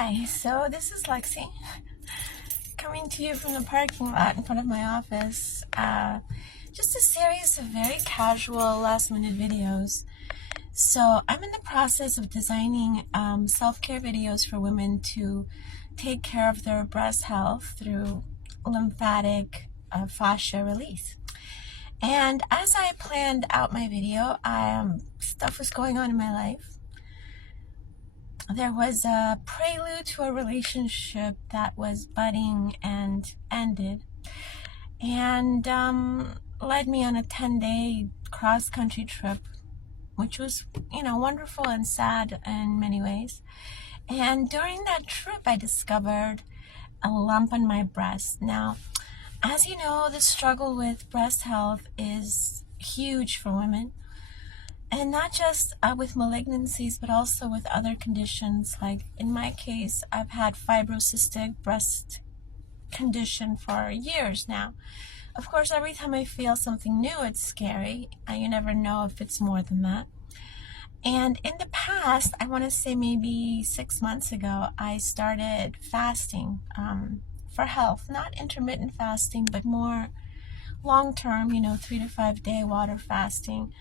Hi, so this is Lexi coming to you from the parking lot in front of my office. Just a series of very casual last-minute videos. So I'm in the process of designing self-care videos for women to take care of their breast health through lymphatic fascia release. And as I planned out my video, stuff was going on in my life. There was a prelude to a relationship that was budding and ended, and led me on a 10-day cross-country trip, which was, wonderful and sad in many ways. And during that trip, I discovered a lump on my breast. Now, as you know, the struggle with breast health is huge for women. And not just with malignancies, but also with other conditions. Like in my case, I've had fibrocystic breast condition for years now. Of course, every time I feel something new, it's scary. You never know if it's more than that. And in the past, I want to say maybe 6 months ago, I started fasting for health. Not intermittent fasting, but more long-term, 3 to 5 day water fasting.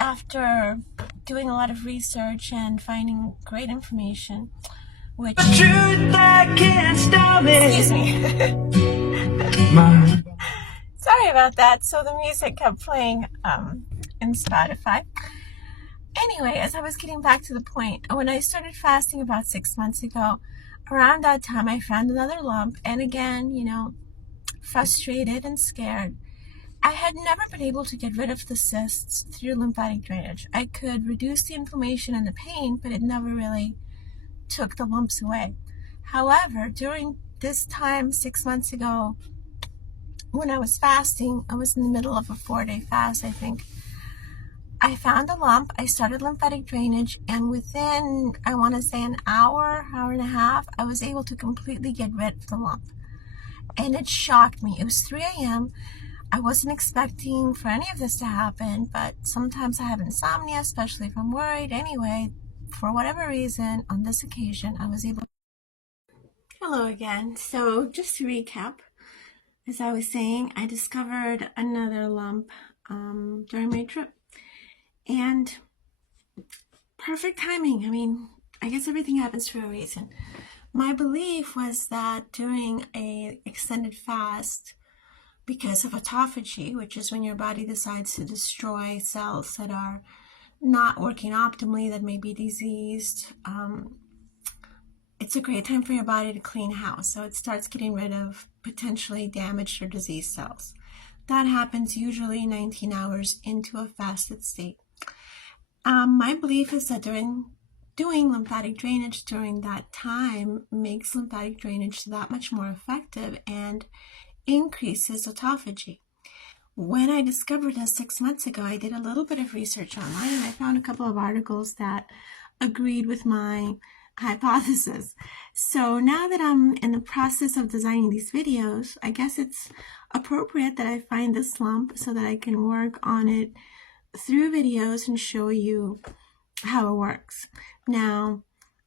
After doing a lot of research and finding great information, which truth I can't stop it. Excuse me. Sorry about that. So the music kept playing in Spotify. Anyway, as I was getting back to the point, when I started fasting about 6 months ago, around that time I found another lump, and again, frustrated and scared. I had never been able to get rid of the cysts through lymphatic drainage. I could reduce the inflammation and the pain, but it never really took the lumps away. However, during this time 6 months ago, when I was fasting, I was in the middle of a 4-day fast, I think. I found a lump, I started lymphatic drainage, and within, I want to say an hour and a half, I was able to completely get rid of the lump. And it shocked me. It was 3 a.m., I wasn't expecting for any of this to happen, but sometimes I have insomnia, especially if I'm worried. Anyway, for whatever reason, on this occasion, I was able to... Hello again. So just to recap, as I was saying, I discovered another lump during my trip. And perfect timing. I mean, I guess everything happens for a reason. My belief was that during an extended fast, because of autophagy, which is when your body decides to destroy cells that are not working optimally, that may be diseased, it's a great time for your body to clean house. So it starts getting rid of potentially damaged or diseased cells. That happens usually 19 hours into a fasted state. My belief is that doing lymphatic drainage during that time makes lymphatic drainage that much more effective and increases autophagy. When I discovered this 6 months ago, I did a little bit of research online, and I found a couple of articles that agreed with my hypothesis. So now that I'm in the process of designing these videos, I guess it's appropriate that I find this lump so that I can work on it through videos and show you how it works. Now,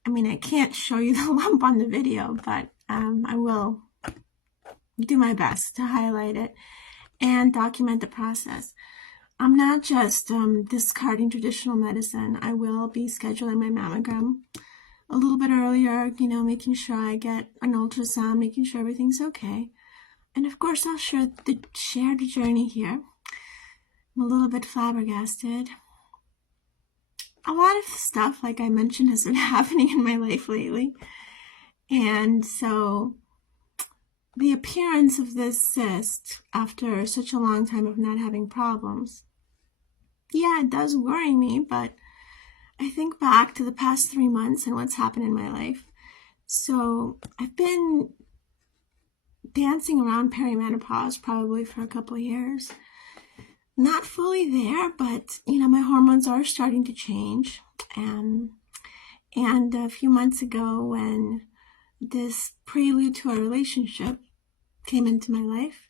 I mean, I can't show you the lump on the video, but I will do my best to highlight it and document the process. I'm not just discarding traditional medicine. I will be scheduling my mammogram a little bit earlier, making sure I get an ultrasound, making sure everything's okay. And of course, I'll share the journey here. I'm a little bit flabbergasted. A lot of stuff, like I mentioned, has been happening in my life lately. And so the appearance of this cyst after such a long time of not having problems, yeah, it does worry me, but I think back to the past 3 months and what's happened in my life. So I've been dancing around perimenopause probably for a couple of years. Not fully there, but my hormones are starting to change. And a few months ago, when this prelude to a relationship came into my life,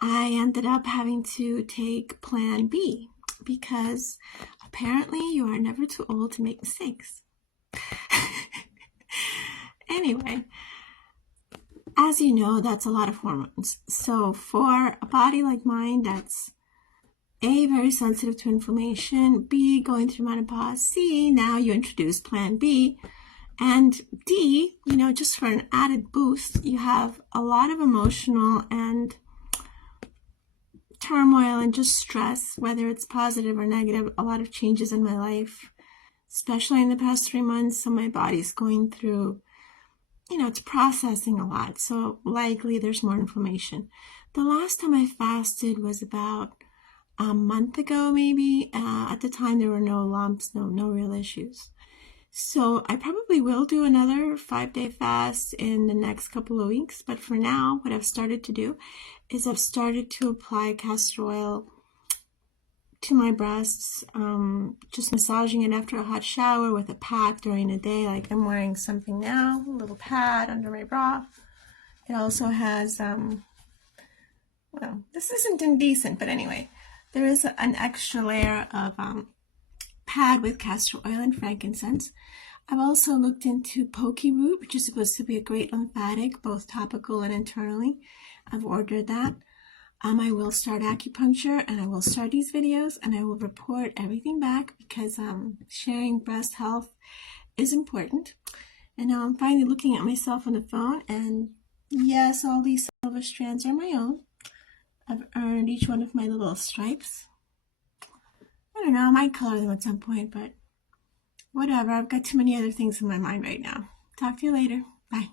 I ended up having to take Plan B, because apparently you are never too old to make mistakes. anyway, as you know, that's a lot of hormones. So for a body like mine that's A, very sensitive to inflammation, B, going through menopause, C, now you introduce plan B, and D, just for an added boost, you have a lot of emotional and turmoil and just stress, whether it's positive or negative, a lot of changes in my life, especially in the past 3 months. So my body's going through, it's processing a lot. So likely there's more inflammation. The last time I fasted was about a month ago, maybe. At the time, there were no lumps, no real issues. So I probably will do another 5-day fast in the next couple of weeks. But for now, what I've started to do is I've started to apply castor oil to my breasts, just massaging it after a hot shower with a pad during the day. Like I'm wearing something now, a little pad under my bra. It also has, well, this isn't indecent, but anyway, there is an extra layer of pad with castor oil and frankincense. I've also looked into poke root, which is supposed to be a great lymphatic, both topical and internally. I've ordered that. I will start acupuncture, and I will start these videos, and I will report everything back because sharing breast health is important. And now I'm finally looking at myself on the phone, and yes, all these silver strands are my own. I've earned each one of my little stripes. I don't know, I might color them at some point, but whatever. I've got too many other things in my mind right now. Talk to you later. Bye.